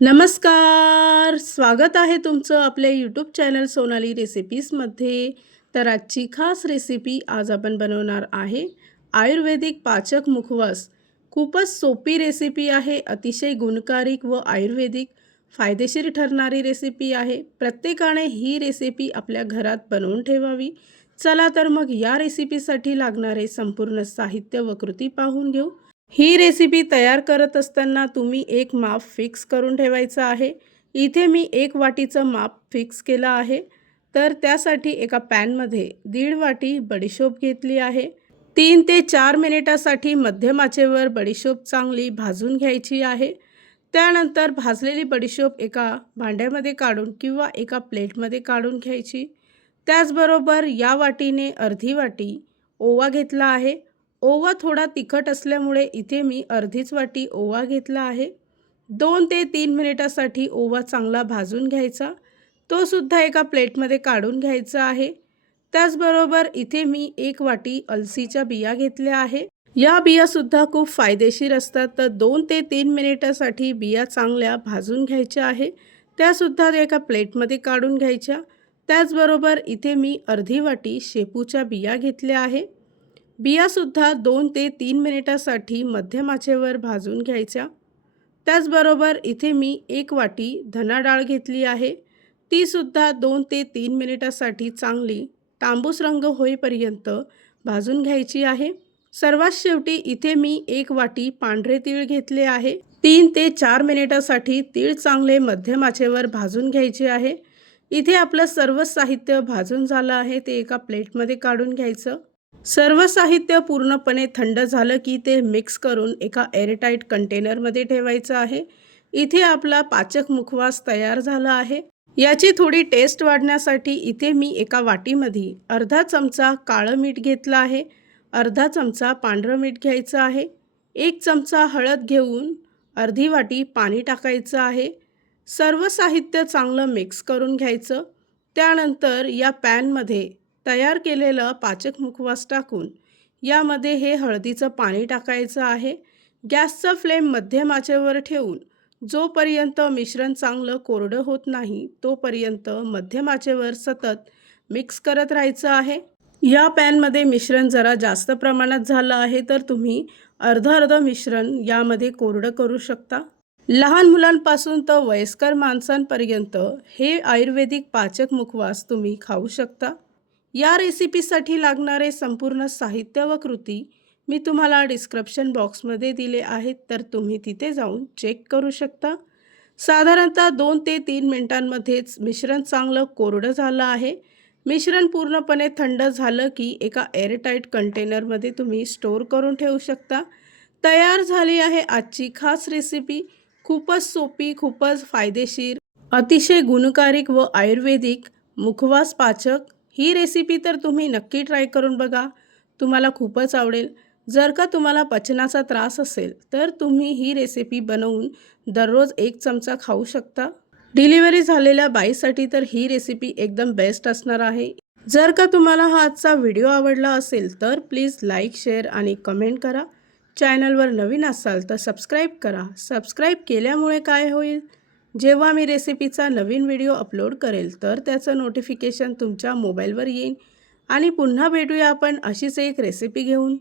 नमस्कार. स्वागत आहे तुमचं आपल्या यूट्यूब चॅनल सोनाली रेसिपीजमध्ये. तर आजची खास रेसिपी आज आपण बनवणार आहे आयुर्वेदिक पाचक मुखवास. खूपच सोपी रेसिपी आहे. अतिशय गुणकारी व आयुर्वेदिक फायदेशीर ठरणारी रेसिपी आहे. प्रत्येकाने ही रेसिपी आपल्या घरात बनवून ठेवावी. चला तर मग या रेसिपीसाठी लागणारे संपूर्ण साहित्य व कृती पाहून घेऊ. ही रेसिपी तयार करत असताना तुम्ही एक माप फिक्स करून ठेवायचं आहे. इथे मी 1 वाटीचं माप फिक्स केलं आहे. तर त्यासाठी एका पॅनमध्ये 1.5 वाटी बडीशोप घेतली आहे. 3 ते 4 मिनिटासाठी मध्यम आचेवर बडीशोप चांगली भाजून घ्यायची आहे. त्यानंतर भाजलेली बडीशोप एका भांड्यामध्ये काढून किंवा एका प्लेटमध्ये काढून घ्यायची. त्याचबरोबर या वाटीने अर्धी वाटी ओवा घेतला आहे. ओवा थोडा तिखट असल्यामुळे इथे मी अर्धीच वाटी ओवा घेतला आहे. 2 ते 3 मिनिटासाठी ओवा चांगला भाजून घ्यायचा. तो सुद्धा एका प्लेटमध्ये काढून घ्यायचा आहे. त्याचबरोबर इथे मी 1 वाटी अलसीच्या बिया घेतल्या आहे. या बियासुद्धा खूप फायदेशीर असतात. तर 2 ते 3 मिनिटासाठी बिया चांगल्या भाजून घ्यायच्या आहे. त्यासुद्धा एका प्लेटमध्ये काढून घ्यायच्या. त्याचबरोबर इथे मी अर्धी वाटी शेपूच्या बिया घेतल्या आहे. बियासुद्धा 2 ते 3 मिनिटासाठी मध्यम आचेवर भाजून घ्यायच्या. त्याचबरोबर इथे मी 1 वाटी धना डाळ घेतली आहे. तीसुद्धा 2 ते 3 मिनिटासाठी चांगली तांबूस रंग होईपर्यंत भाजून घ्यायची आहे. सर्वात शेवटी इथे मी 1 वाटी पांढरे तीळ घेतले आहे. 3 ते 4 मिनिटासाठी तीळ चांगले मध्यम आचेवर भाजून घ्यायचे आहे. इथे आपलं सर्व साहित्य भाजून झालं आहे. ते एका प्लेटमध्ये काढून घ्यायचं. सर्व साहित्य पूर्णपणे थंड झालं की ते मिक्स करून एका एअरटाईट कंटेनरमध्ये ठेवायचं आहे. इथे आपला पाचक मुखवास तयार झाला आहे. याची थोडी टेस्ट वाढण्यासाठी इथे मी एका वाटीमध्ये अर्धा चमचा काळं मीठ घेतलं आहे. अर्धा चमचा पांढरं मीठ घ्यायचं आहे. 1 चमचा हळद घेऊन अर्धी वाटी पाणी टाकायचं आहे. सर्व साहित्य चांगलं मिक्स करून घ्यायचं. त्यानंतर या पॅनमध्ये तयार केलेलं पाचक मुखवास टाकून यामध्ये हे हळदीचं पाणी टाकायचं आहे. गॅसचा फ्लेम मध्यम आचेवर ठेवून जोपर्यंत मिश्रण चांगलं कोरडं होत नाही तोपर्यंत मध्यम आचेवर सतत मिक्स करत राहायचं आहे. या पॅनमध्ये मिश्रण जरा जास्त प्रमाणात झालं आहे तर तुम्ही अर्धं मिश्रण यामध्ये कोरडं करू शकता. लहान मुलांपासून तर वयस्कर माणसांपर्यंत हे आयुर्वेदिक पाचक मुखवास तुम्ही खाऊ शकता. या रेसिपीसाठी लागणारे संपूर्ण साहित्य व कृती मी तुम्हाला डिस्क्रिप्शन बॉक्समध्ये दिले आहेत, तर तुम्ही तिथे जाऊन चेक करू शकता. साधारणतः 2 ते 3 मिनिटांमध्येच मिश्रण चांगलं कोरडं झालं आहे. मिश्रण पूर्णपणे थंड झालं की एका एअरटाईट कंटेनरमध्ये तुम्ही स्टोअर करून ठेवू शकता. तयार झाली आहे आजची खास रेसिपी. खूपच सोपी, खूपच फायदेशीर, अतिशय गुणकारिक व आयुर्वेदिक मुखवास पाचक. ही रेसिपी तर तुम्ही नक्की ट्राय करून बघा. तुम्हाला खूपच आवडेल. जर का तुम्हाला पचनाचा त्रास असेल तर तुम्ही ही रेसिपी बनवून दररोज 1 चमचा खाऊ शकता. डिलिव्हरी झालेल्या बाईसाठी तर ही रेसिपी एकदम बेस्ट असणार आहे. जर का तुम्हाला हा आजचा व्हिडिओ आवडला असेल तर प्लीज लाईक, शेअर आणि कमेंट करा. चॅनलवर नवीन असाल तर सबस्क्राईब करा. सबस्क्राईब केल्यामुळे काय होईल, जेव्हा मी रेसिपीचा नवीन व्हिडिओ अपलोड करेल तर त्याचं नोटिफिकेशन तुमच्या मोबाईलवर येईल. आणि पुन्हा भेटूया आपण अशीच एक रेसिपी घेऊन.